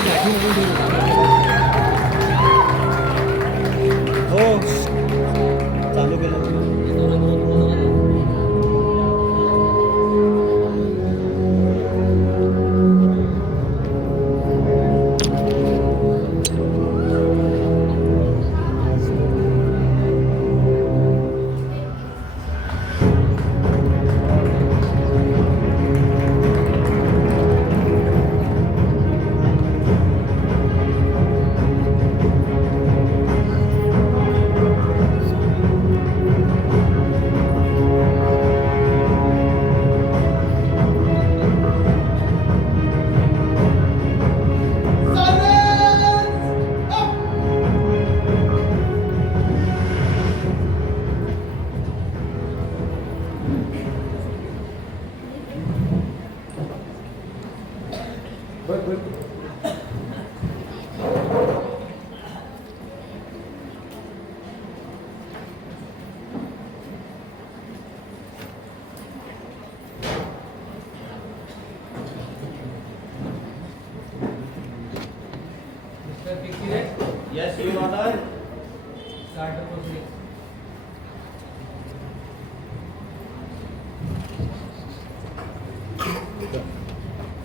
ते गाठी म्हणून ठेवू हो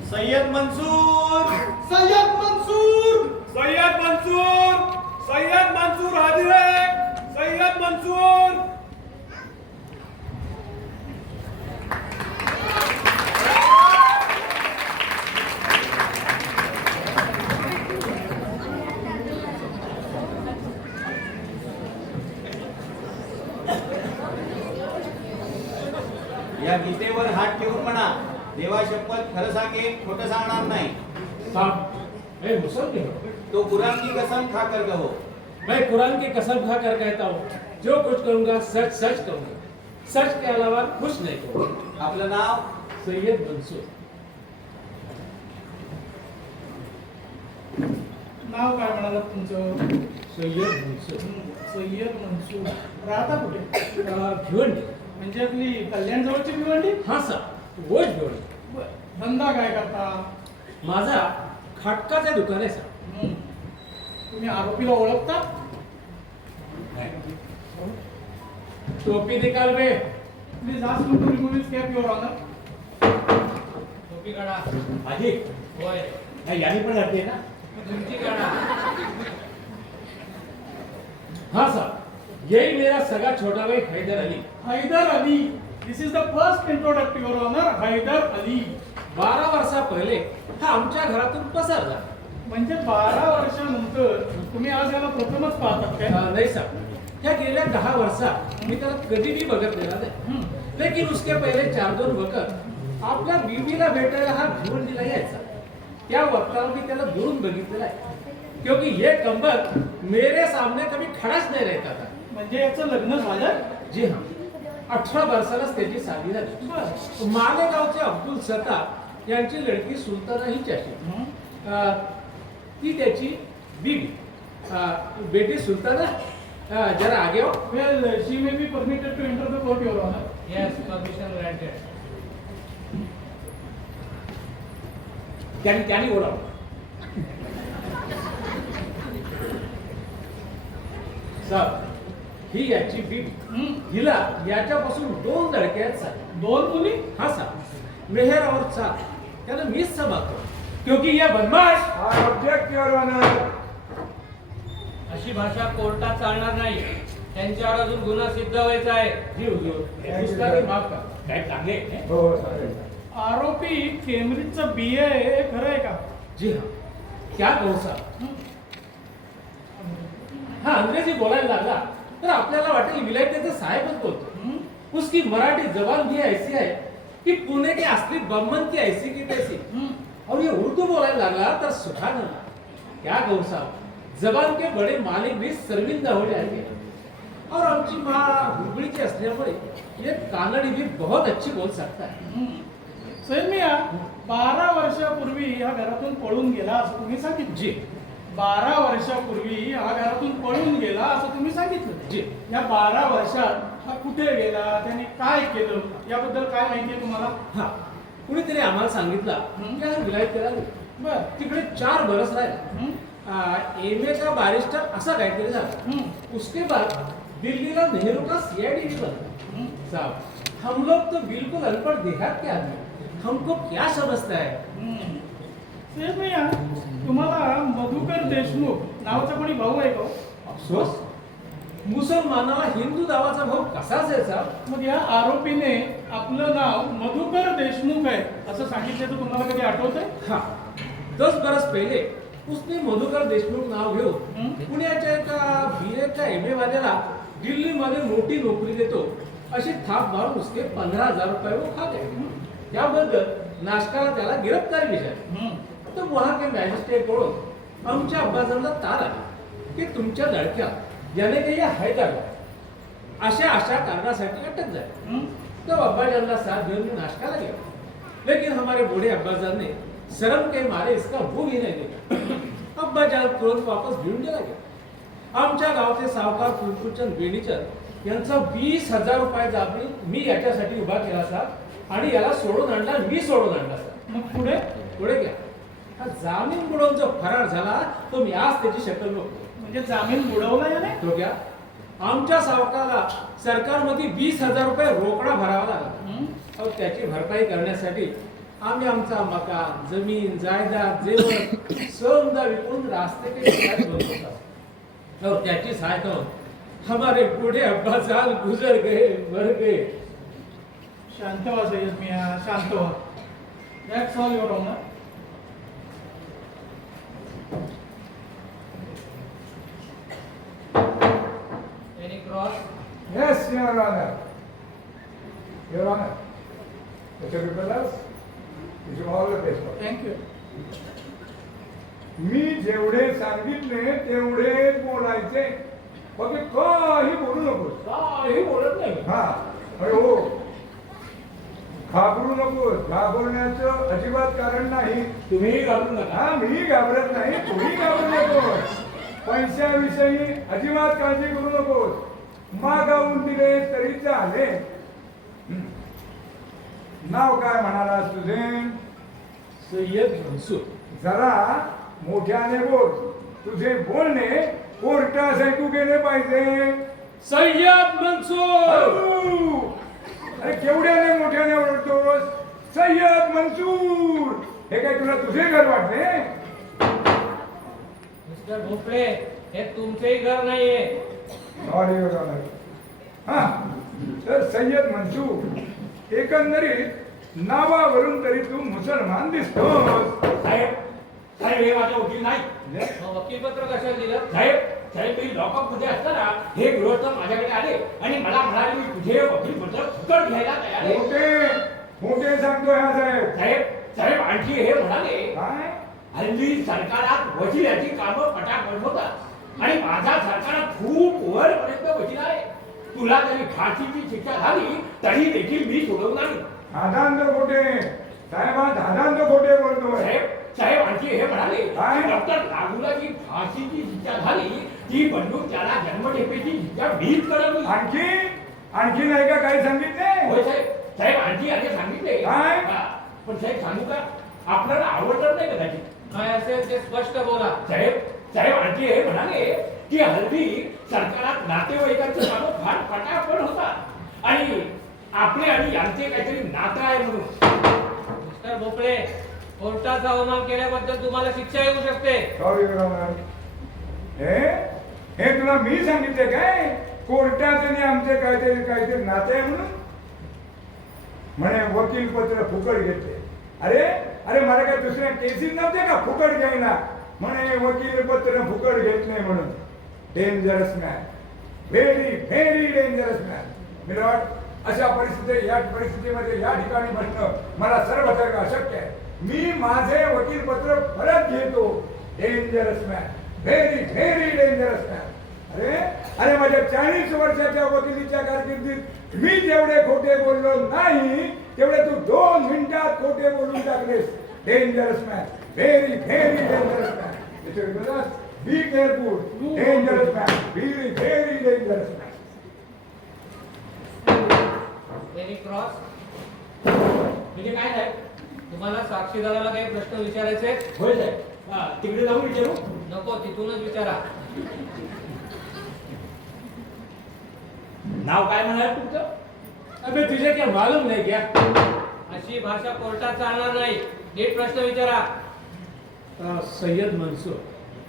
सय्यद मंसूर! सय्यद मंसूर! सय्यद मंसूर! सय्यद मंसूर हाजिर है सय्यद मंसूर! या गीतेवर हात ठेवून म्हणा. देवा शपथ खरं सांगेन खोटं सांगणार नाही. साहब मैं मुसलमान हूँ तो कुरान की कसम खा कर कहो. मैं कुरान की कसम खा कर कहता हूँ जो कुछ करूँगा सच सच कहूँगा सच के अलावा कुछ नहीं कहूँगा आपलं नाव? सैयद मंसूर नाव काय म्हणाला तुमचं? सैयद मंसूर सय्यद मंसूर राहता कुठे? अ, भिवंडी। म्हणजे आपली कल्याण जवळची भिवंडी? हाँ साहब वोच भिवंडी. बरं. धंदा काय करता? माझा खाटकाचे दुकान आहे हं. तुम्ही आरोपीला ओळखता? टोपी निकाल be please to remove his cap your honour टोपी काढा. माझी होय. नाही, याने पण घातली ना. तुमची काढा. हाँ साहब यही मेरा सगा छोटा भाई Haidar Ali. Haidar Ali this is the first introduce your honour Haidar Ali. बारा वर्षा पहिले हा आमच्या घरातून पसार झाला। म्हणजे बारा वर्षानंतर तुम्ही आज याला प्रथमच पाहतात काय? अ, नाही साहब त्या गेल्या दहा वर्षात मी त्याला कधीही बघितलेला नाही. हं. लेकिन उसके पहिले चार दोन वखत आपल्या बीबीला भेटायला हा भिवंडीला यायचा. त्या वक्ताला मी त्याला दुरून बघितलेला आहे. क्योंकि ये कंबल मेरे सामने कभी खडाच नाही रहता था. म्हणजे याचं लग्न झालं जी हाँ अठरा वर्षालाच त्याची साली झाली बरं. मालेगावचे अब्दुल सत्तार यांची लडकी सुलताना हिची अशी हं. ती त्याची बीबी बेटी सुलताना जरा आगे हो Well, she may be permitted to enter the court, Your Honor. Yes, permission granted. त्यांनी त्यांनी बोलावं साहेब ही याची हं. हिला याच्यापासून दोन लडके आहेत साहेब. दोन मुली हा साहब. मेहर और चाक त्याला मीच सांभाळतो. क्योंकि ये बदमाश. ऑब्जेक्ट युअर ऑनर अशी भाषा कोर्टात चालणार नाही. त्यांच्यावर अजून गुन्हा सिद्ध व्हायचा आहे. जी हुजूर उसका भी माफ कर. काय चांगले हैं? हो चालेल आरोपी केम्ब्रिजचं बी ए हे खरं आहे का? जी हाँ. क्या कहूँ साहब? हा अंग्रेजी बोलायला लागला. तर आपल्याला वाटेल विलायतेचा साहेबच बोलतो? उसकी मराठी जबान भी ऐसी है कि पुणे के असली बम्मन की ऐसी की तैसी. और ये उर्दू बोलायला लागला तर अल्लाह क्या साहब जबान के बड़े मालिक भी शर्मिंदा हो जाएंगे और आमची माँ हुबळीची असल्यामुळे ये कानडी भी बहुत अच्छी बोल सकता है मिया बारा वर्षापूर्वी ह्या घरातून पळून गेला असं तुम्ही सांगितलं. जी. बारा वर्षापूर्वी हा घरातून पळून गेला असं तुम्ही सांगितलं. जी. या बारा वर्षात हा कुठे गेला? त्याने काय केलं? याबद्दल काय माहिती आहे तुम्हाला? हा. कुणीतरी आम्हाला सांगितलं. हा विलायत करायला बर. तिकडे चार बरस राहिला? एम ए का बारिस्टर असा काहीतरी झाला. उसके बाद दिल्ली का नेहरू का सीआईडी भी बना? साहब हम लोग तो बिल्कुल अनपढ़ देहात के आदमी. हमको क्या समझता है? सेठ भैया तुम्हाला मधुकर देशमुख नावाचा कोणी भाऊ आहे का हो? अफसोस? मुसलमानाला हिंदू दावाचा भाऊ कसा असायचा? मग या आरोपीने आपलं नाव मधुकर देशमुख आहे असं सांगितलं तर तुम्हाला कधी आठवत आहे हा. दस बरस पहिले उसने मधुकर देशमुख नाव? घेऊन पुण्याच्या एका बी एच्या एम ए वाल्याला दिल्लीमध्ये मोठी नोकरी देतो. अशी थाप मारून उसके पंधरा हजार रुपये वो खा गए त्याबद्दल नाशकाला त्याला गिरफ्तारी हं. तर वहाँ के मॅजिस्ट्रेटकडून आमच्या अब्बाजांना तार आला की तुमच्या लडक्या याने काही हैदराबाद अशा अशा कारणासाठी अटक झाली? तब अब्बाजान साथ देने में नाश्ता लगे लेकिन हमारे बूढ़े अब्बाजान ने शर्म के मारे इसका वो भी नहीं देखा. अब्बाजान तुरंत वापस भिवंडे लगे. आमच्या गावचे सावकार कुलकुचंद बेणीचर यांचा वीस हजार रुपये जाबी मी याच्यासाठी उभा केला असा आणि याला सोडून आणला मी सोडून आणला असा मग पुढे? पुढे घ्या हा जामीन बुडवून जो फरार झाला तो मी आज त्याची शक्कल बघतो. म्हणजे जामीन बुडवला याने? तो क्या आमच्या सावकाराला सरकारमध्ये वीस हजार रुपये रोकडा भरावा लागला. हं? अहो त्याची भरपाई करण्यासाठी आम्ही आमचा मकान जमीन जायदाद जेवण समजा विकून रास्ते और त्याची सहायता हमारे बूढ़े अब्बा साल गुजर गए मर गए. शांत व्हा सय्यद मिया शांत व्हा. That's all your honour any cross Yes, Your Honor. Your Honor. Mr. You should all the best. Thank you मी जेवढे सांगितले तेवढेच बोलायचे बाकी काही बोलू नको काही बोलत नाही हा अरे हो घाबरू नको. घाबरण्याचं अजिबात कारण नाही. तुम्हीही घाबरू नका. हा मी घाबरत नाही. तुम्ही घाबरू नको. पैशाविषयी अजिबात काळजी करू नकोस मागावून दिले तरी चाले हं. नाव काय म्हणालास तुझे सय्यद मनसूर. जरा मोठ्याने बोल. तुझे बोलणे कोर्टास ऐकू गेले पाहिजे. सय्यद मनसूर! हळू. अरे केवढ्याने मोठ्याने ओरडतोस? सय्यद मंसूर! हे काय तुला तुझे घर वाटले? मिस्टर भोपळे हे तुमचेही घर नाहीये. सॉरी हा तर सय्यद मंसूर एकंदरीत नावावरून तरी तू मुसलमान दिसतोस. साहेब साहेब हे माझे वकील नाही मग वकीलपत्र कशाला दिलं? साहेब साहेब मी लॉकअपमध्ये असताना हे गृहस्थ माझ्याकडे आले आणि मला म्हणाले मी तुझे वकील पत्र फुकट घ्यायला तयार आहे. मोठे मोठे सांगतो ह्या साहेब. साहेब साहेब आणखी हे म्हणाले काय? हल्ली सरकारात वकिलाची कामं पटापट होतात आणि माझ्या सरकारात खूप वरपर्यंत वकील आहे. तुला जरी फाशीची शिक्षा झाली तरी देखील मी सोडवणार नाही. दादांत खोटे. साहेब हा दादांत खोटे बोलतोय. साहेब साहेब आणखी हे म्हणाले काय? की डॉक्टर लागूला जी फाशीची शिक्षा झाली ती बंधून त्याला जन्मठेपेची शिक्षा मीच करवली आणखी? आणखी नाही का काही होय सांगितले साहेब. साहेब आणखी आधी सांगितले. काय? पण साहेब सांगू का? आपल्याला आवडत नाही कदाचित. काय असेल ते स्पष्ट बोला. साहेब साहेब आणखी हे म्हणाले की हल्ली सरकारात नातेवाईकांचं कामं फार पटापट होतात. आणि आपले आणि यांचे काहीतरी नातं आहे म्हणून. मिस्टर भोपळे कोर्टाचा अवमान केल्याबद्दल तुम्हाला शिक्षा येऊ शकते. सॉरी हे? हे तुला मी सांगितले काय? कोर्टाचे आणि आमचे काहीतरी काहीतरी नाते आहे म्हणून? म्हणे वकील पत्र फुकट घेतले. अरे अरे मला काय दुसऱ्या केसीत नव्हते का फुकट घ्यायला? म्हणे वकील पत्र फुकट घेत नाही म्हणून. Dangerous man very very dangerous man मिलॉट अशा परिस्थिती या परिस्थितीमध्ये या ठिकाणी म्हणणं मला सर्व अशक्य आहे. मी माझे वकील पत्र परत घेतो. Dangerous man very very dangerous अरे? अरे माझ्या चाळीस वर्षाच्या वकिलीच्या कारकिर्दीत मी जेवढे खोटे बोललो नाही तेवढे तू दोन मिनिटात खोटे बोलून टाकलेस. Dangerous man very very dangerous man be careful dangerous man very very dangerous man any cross म्हणजे काय साहेब तुम्हाला साक्षीदाराला काही प्रश्न विचारायचे? होय साहेब हा, तिकडे जाऊन विचारू? नको तिथूनच विचारा. नाव काय म्हणाल तुमचं? अबे तुझे क्या मालूम नहीं क्या? अशी भाषा कोर्टात चालणार नाही. नीट प्रश्न विचारा. अ, सय्यद मंसूर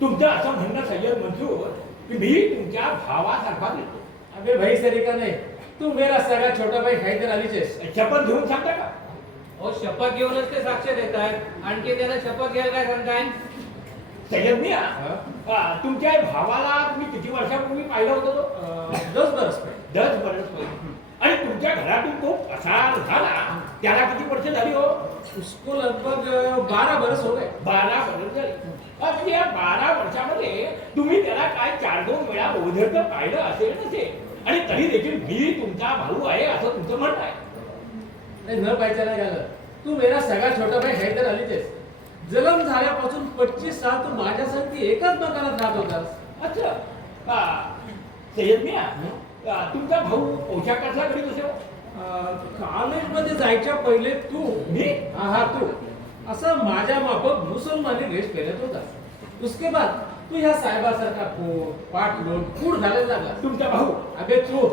तुमचं असं म्हणणं सय्यद मंसूर की मी तुमच्या भावासारखा दिसतो. अबे भाई सरिका नहीं. तू मेरा सगा छोटा भाई हैदर अली चेस शपथ घेऊन सांगता का? हो शपथ घेऊनच ते साक्ष देत आहेत आणखी त्यांना शपथ घ्यायला काय सांगताय? तुमच्या भावाला तुम्ही किती वर्षापूर्वी पाहिलं होतं तो? दस बरस पे दस वर्ष आणि तुमच्या घरातून तो पसार झाला. त्याला किती वर्ष झाली हो? उसको लगभग बारह बरस हो गए. बारा वर्ष झाली. म्हणजे या बारा वर्षामध्ये तुम्ही त्याला काय चार दोन वेळा ओझरतं पाहिलं असेल नसेल? आणि तरी देखील मी तुमचा भाऊ आहे असं तुमचं म्हणणं आहे. नाही न पाहिजे झालं. तू मेरा सगळा छोटा भाई हैदर अली चेस जन्म झाल्यापासून पच्चीस साल तू माझ्यासाठी एकच मकानात राहत होतास. अच्छा. हा, सय्यद मिया तुमचा भाऊ पोशाखातला घरी कसे हो? कॉलेजमध्ये जायच्या पहिले तू. मी? हा हा तू. असं माझ्या माफक मुसलमानी ड्रेस पेरत होता उसके बाद तू ह्या साहेबासारखा पाठ लोट कूड घालायला लागला तुमचा भाऊ? अबे तू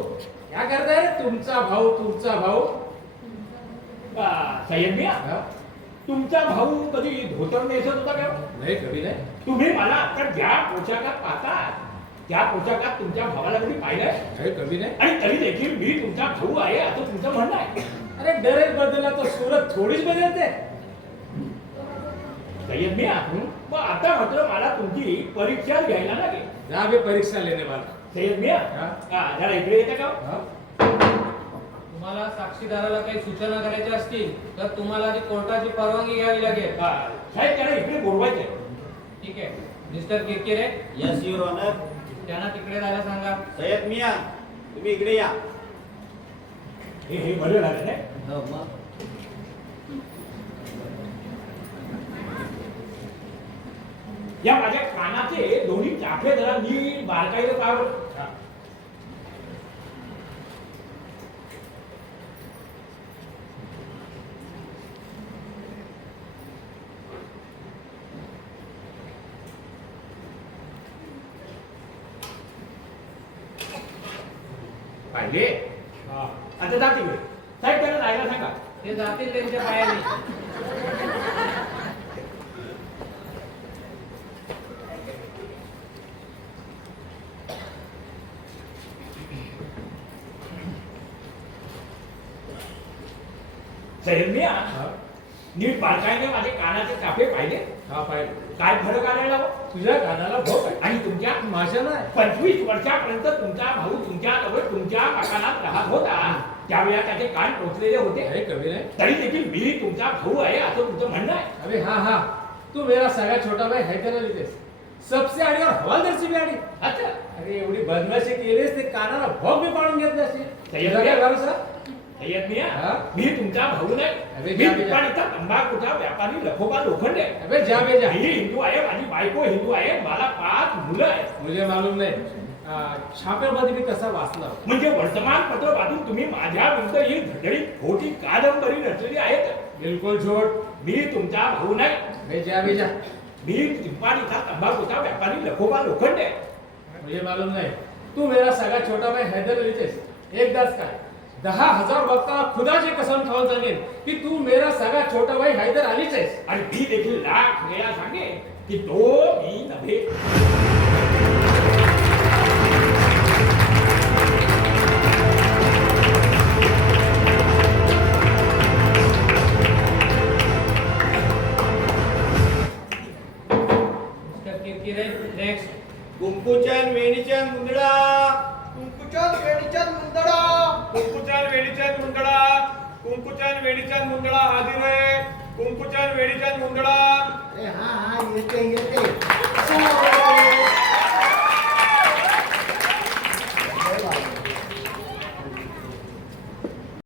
क्या करताय तुमचा भाऊ तुमचा भाऊ. सय्यद मिया हा? तुमचा भाऊ कधी धोतर नेसत होता का? नाही कधी नाही. तुम्ही मला आता ज्या पोशाखात पाहता त्या पोशाखात तुमच्या भावाला कधी पाहिलंय नाही कधी नाही. आणि तरी देखील मी तुमचा भाऊ आहे असं तुमचं म्हणणं आहे. अरे डरेल बदलला तो सूरत थोडीच बदलते. सय्यद मिया मग आता मात्र मला तुमची परीक्षा घ्यायला लागेल. जा बे परीक्षा लेने वाला सय्यद? हा, जरा इकडे येते का? तुम्हाला साक्षीदाराला काही सूचना करायच्या असतील तर तुम्हाला आधी कोर्टाची परवानगी घ्यावी लागेल. हा, साहेब त्याला इकडे बोलवायचंय. ठीक आहे. Mister Kirkire yes your honour त्यांना तिकडे जायला सांगा. सय्यद मिया तुम्ही इकडे या. हे हे बरं झालं नाही हो, मग. या माझ्या कानाचे दोन्ही चाफे जरा नीट बारकाईने पाहावं पाहिले हा. आता जा तिकडे साहेब त्याला जायला सांगा ते जातील त्यांच्या पायाने हा? नीट बारकाईने माझे कानाचे कापे पाहिले हा पाहिजे काय फरक आलेला हो? तुझ्या कानाला भोक आहे आणि तुमच्या माझ्या नाही पंचवीस वर्षापर्यंत तुमचा भाऊ तुमच्या जवळ तुमच्या मकानात राहत होता त्यावेळेला त्याचे कान टोचलेले होते. नाही कभी नाही. तरी देखील मी तुमचा भाऊ आहे असं तुमचं म्हणणं आहे. अबे हाँ हाँ. तू मेरा सगा छोटा भाई हैदर अली देस सबसे आडी और हवालदार से भी आडी अच्छा. अरे एवढी बदमाशी केलीस ते कानाला भोग बी पाडून घेतला सय्यद. भरोसा? सय्यद मिया हा? मी तुमचा भाऊ नाही. अरे मी जा, जा. दुकानीचा तंबाखूचा व्यापारी लखोबा लोखंडे आहे. अबे जा बे जा. मी हिंदू आहे माझी बायको हिंदू आहे मला पाच मुलं आहेत. मुझे मालूम नाही. छाप्यामध्ये मी कसा वाचला? म्हणजे वर्तमानपत्र वाचून तुम्ही माझ्या विरुद्ध ही धडधडीत खोटी कादंबरी रचलेली आहेत. बिलकुल छोट मी तुमचा भाऊ नाही. बे जा बे जा मी चिंपाणीचा तंबाखूचा व्यापारी लखोबा लोखंडे. आहे. मुझे मालूम नाही. तू मेरा सगा छोटा भाई हैदर अली देस एकदाच काय दहा हजार वक्ता खुदाची कसम खाऊन सांगेन की तू मेरा सगा छोटा भाई हैदर अलीच आहेस. आणि मी देखील लाख वेळा सांगेन की तो मी नव्हे. कुंकुचन वेणीचन मुंदडा. कुंकुचन वेणीचंद मुंदडा. कुंकुचान वेणीचान मुंदडा. कुंकुचान वेणीचान मुंदडा हाजीर आहे कुंकुचान वेणीचान मुंदडा. अरे हा हा येते येते.